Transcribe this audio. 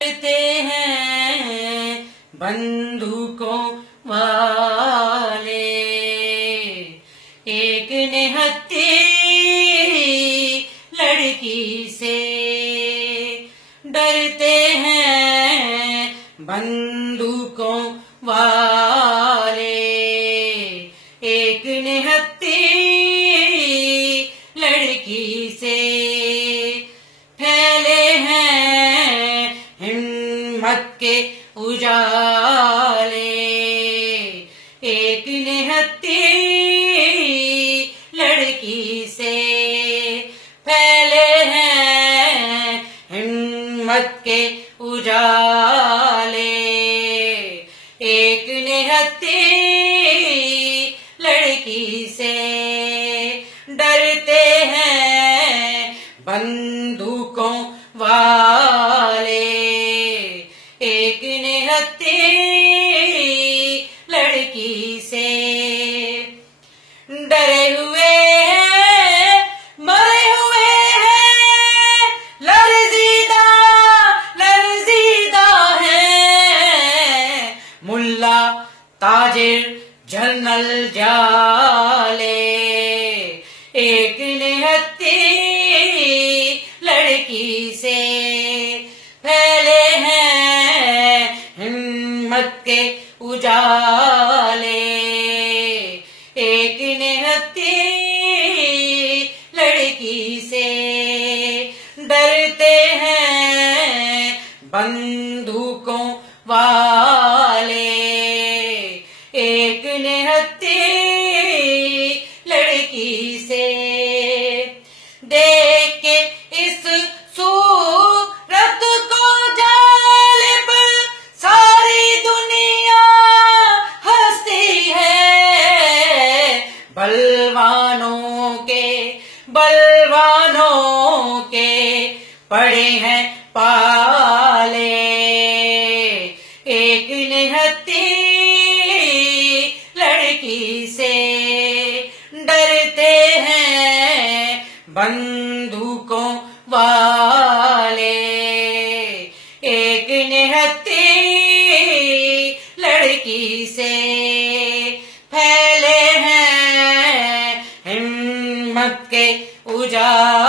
करते हैं बंदूकों वाले। एक निहत्थी लड़की से डरते हैं बंदूकों वाले। एक निहत्थी लड़की से फैले हैं हिम्मत के उजाले। एक निहत्थी लड़की से फैले हैं हिम्मत के उजाले। एक निहत्थी लड़की से डरते हैं बंदूकों वाले। एक निहत्थी लड़की से डरे हुए हैं, मरे हुए हैं, लरज़ीदा हैं मुल्ला ताजिर जनरल जाले। एक निहत्थी लड़की से फैले हैं हिम्मत के उजाले। एक निहत्थी लड़की से डरते हैं बंदूकों वाले। एक निहत्थी लड़की से देख के इस सूरत को जालिब सारी दुनिया हंसती है। बलवानों के पड़े हैं पाले। एक निहत्थी लड़की से डरते हैं बंदूकों वाले। एक निहत्थी लड़की से फैले हैं हिम्मत के उजाले।